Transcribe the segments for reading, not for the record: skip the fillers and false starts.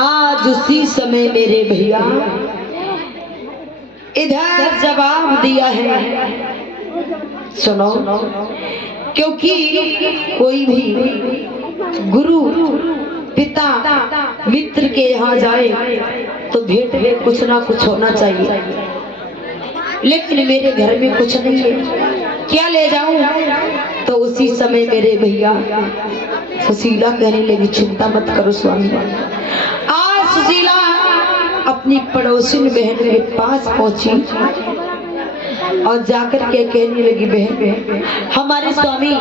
आज उसी समय मेरे भैया इधर जवाब दिया है। सुनो, क्योंकि कोई भी गुरु पिता मित्र के यहाँ जाए तो भेंट में कुछ ना कुछ होना चाहिए, लेकिन मेरे घर में कुछ नहीं है, क्या ले जाऊं? तो उसी समय मेरे भैया सुशीला कहने लगी, चिंता मत करो स्वामी। आज सुशीला अपनी पड़ोसिन बहन के पास पहुंची और जाकर के कहने लगी, बहन हमारे स्वामी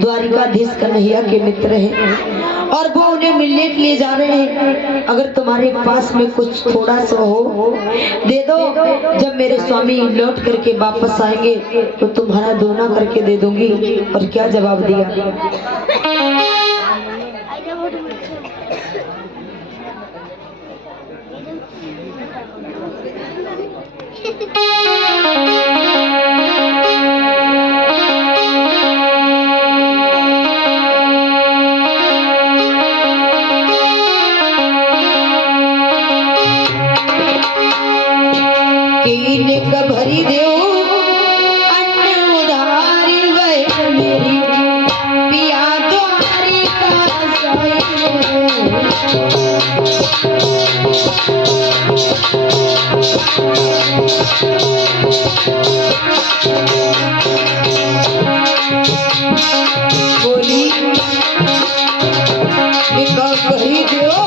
द्वारिकाधीश कन्हैया के मित्र हैं और वो उन्हें मिलने के लिए जा रहे हैं। अगर तुम्हारे पास में कुछ थोड़ा सा हो दे दो, जब मेरे स्वामी लौट करके वापस आएंगे तो तुम्हारा दोना करके दे दूंगी। और क्या जवाब दिया? भरी देओ अन्न उधारी वह मेरी पिया द्वारी का बोली भरी देओ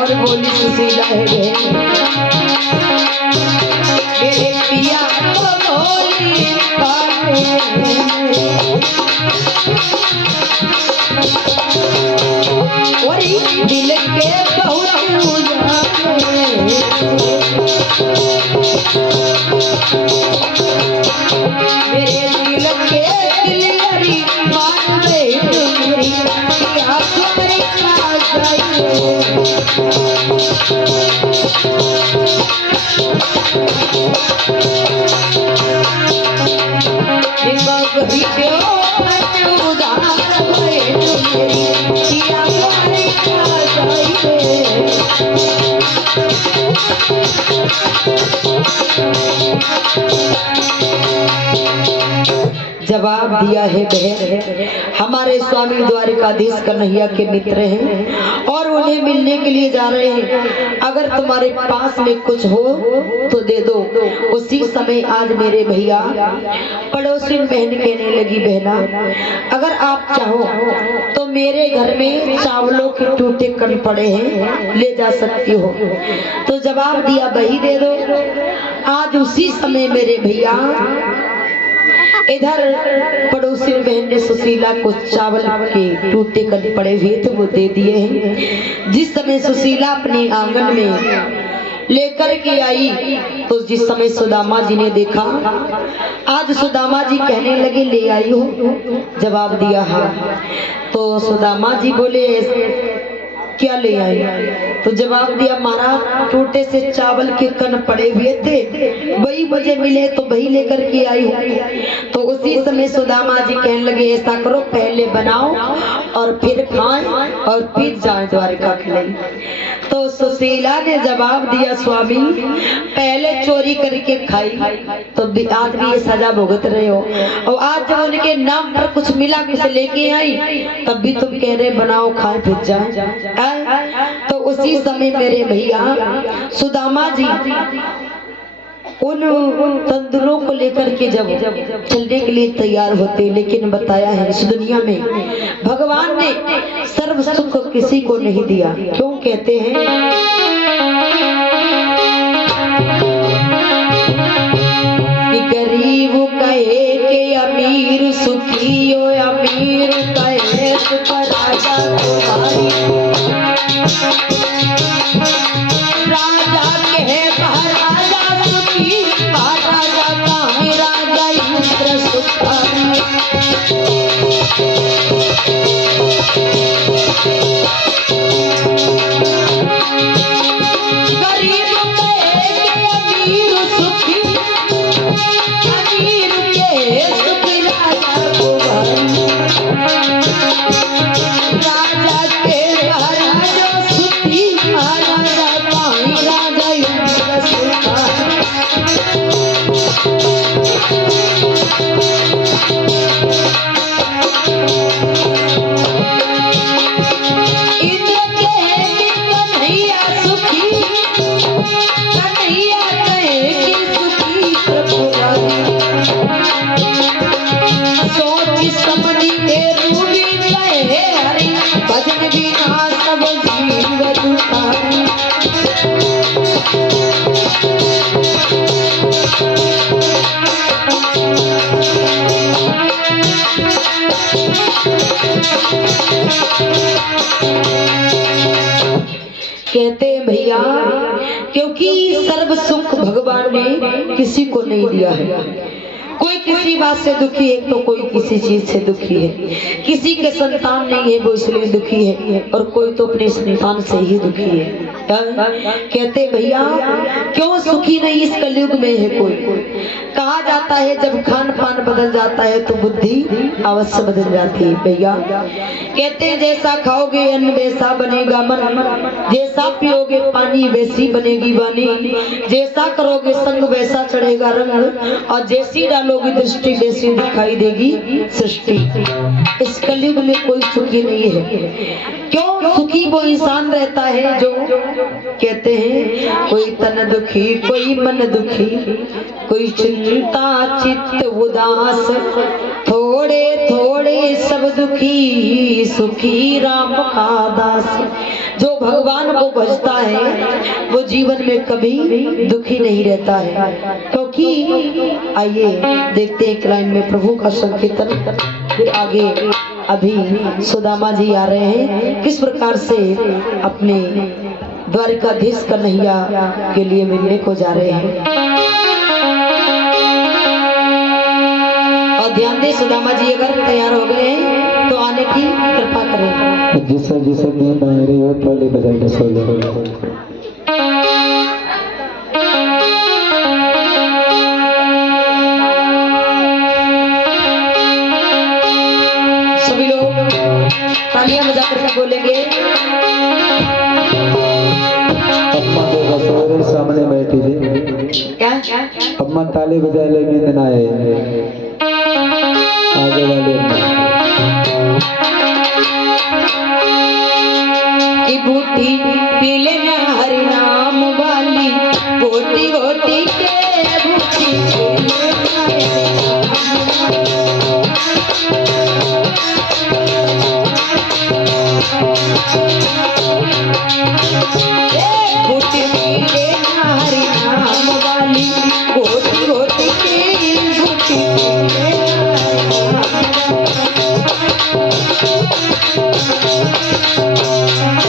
और बोली सुशीला है मेरे पिया को बोली और दिल के बहुत मेरे दिल के दिलरी मान मेरी पिया जवाब दिया है बहन, हमारे स्वामी द्वारिकाधीश कन्हैया के मित्र हैं और उन्हें मिलने के लिए जा रहे हैं। अगर तुम्हारे पास में कुछ हो तो दे दो। उसी समय आज मेरे भैया पड़ोसी बहन कहने लगी, बहना अगर आप चाहो तो मेरे घर में चावलों के टूटे कण पड़े हैं, ले जा सकती हो। तो जवाब दिया, वही दे दो। आज उसी समय मेरे भैया इधर पड़ोसी बहन ने सुशीला को चावल के टूटे कण पड़े हुए थे वो दे दिए हैं। जिस समय सुशीला अपने आंगन में लेकर के आई तो जिस समय सुदामा जी ने देखा, आज सुदामा जी कहने लगे, ले आई हो? जवाब दिया हाँ। तो सुदामा जी बोले, क्या ले आई? तो जवाब दिया, महाराज टूटे से चावल के कण पड़े हुए थे, वही मुझे मिले तो वही लेकर के आई हूँ। तो उसी समय सुदामा जी कहने लगे, ऐसा करो पहले बनाओ और फिर खाएं और फिर जाए द्वारिका के लिए। तो सुशीला ने जवाब दिया, स्वामी पहले चोरी करके खाई तो आज भी ये सजा भुगत रहे हो, और आज जब उनके नाम पर कुछ मिला, कुछ लेके आई, तब भी तुम कह रहे बनाओ खाए फिर जाए। तो उसी समय मेरे भैया सुदामा जी उन तंदूरों को लेकर के जब चलने के लिए तैयार होते, लेकिन बताया है इस दुनिया में भगवान ने सर्व सुख किसी को नहीं दिया। क्यों कहते हैं, कि गरीब कहे के अमीर सुखी हो, अमीर कहे सुख राजा तुम्हारी, राजा कहे महाराजा सुखी, महाराजा कहे राजा इंद्र सुखारी। गरीब कहे के अमीर सुखी, अमीर के सुख राजा तुम्हारी, राजा के महाराजा सुखी, महाराजा कहे राजा इंद्र सुखारी। इंद्र कहे कि कन्हैया सुखी, कन्हैया कहे कि सुखी त्रिपुरारी, सोच समझी के रूबी कहे हरि, भजन बिना सब जीव दुखारी। कहते हैं भैया, क्योंकि सर्व सुख भगवान ने किसी को नहीं दिया है। कोई किसी बात से दुखी है तो कोई किसी चीज से दुखी है, किसी के संतान नहीं है वो इसलिए दुखी है, और कोई तो अपने संतान से ही दुखी है। कहते भैया क्यों सुखी नहीं इस कलयुग में है कोई? कहा जाता है जब खान पान बदल जाता है तो बुद्धि अवश्य बदल जाती है। भैया कहते हैं जैसा खाओगे अन्न वैसा बनेगा मन, जैसा पियोगे पानी वैसी बनेगी वाणी, जैसा करोगे संग वैसा चढ़ेगा रंग, और जैसी डालोगी दृष्टि वैसी दिखाई देगी सृष्टि। इस कलयुग में कोई सुखी नहीं है। क्यों? सुखी वो इंसान रहता है जो कहते हैं कोई तन दुखी, कोई मन दुखी, कोई चिंता चित्त उदास, थोड़े थोड़े सब दुखी, सुखी राम का दास। जो भगवान को भजता है वो जीवन में कभी दुखी नहीं रहता है। क्योंकि आइए देखते हैं एक लाइन में प्रभु का संकीर्तन, फिर आगे अभी सुदामा जी आ रहे हैं किस प्रकार से अपने द्वारिकाधीश कन्हैया के लिए मिलने को जा रहे हैं। और ध्यान दें सुदामा जी अगर तैयार हो गए हैं तो आने की कृपा करें। जिसे जिसे नींद आ रही हो टोली बजा के सो जाओ। सभी लोग तालियां बजा करके बोलेंगे। अम्मा के बसोरे सामने बैठी थी, क्या अम्मा ताली बजा ले नींद ना आए। आगे वाले अम्मा की बूटी पीले ना हरि नाम वाली गोटी गोटी के बूटी पीले ना हरि बूटी पीले ना हरि नाम वाली गोटी गोटी के बूटी पीले ना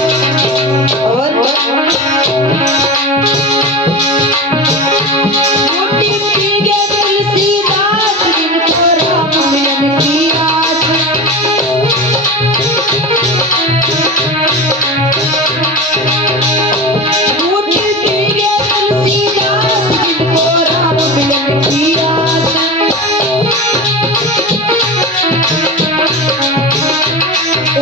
और बूटी पी गए तुलसीदास जिनको राम मिलन की आस बूटी पी गए तुलसीदास जिनको राम मिलन की आस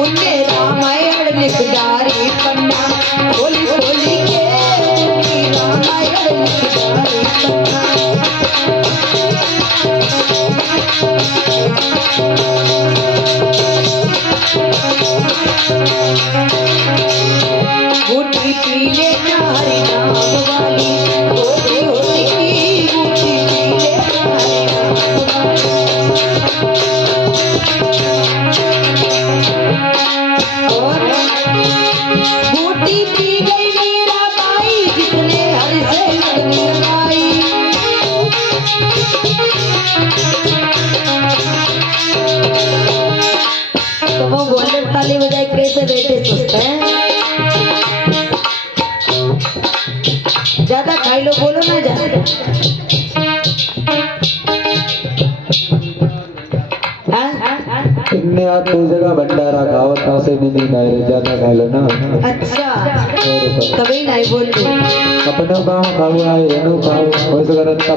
उनने रामायण लिख डारी पन्ना खोली खोली के उनकी रामायण लिख डारी पन्ना बूटी पीले ना हरि नाम वाली गोटी गोटी की बूटी पीले ना हरि नाम वाली और बूटी पी गई मीरा बाई जिसने हरि से लगनी लगाई तो वो बोले ताली बजाए कैसे बैठे सुस्त हैं ज्यादा खाई लो बोलो ना ज्यादा इनने आप दो जगह भंडारा खाओ ता से नहीं नहीं ज्यादा खा लो ना अच्छा तभी नहीं बोलते अपना गाँव खाओ आए एनो खाओ वैसे करत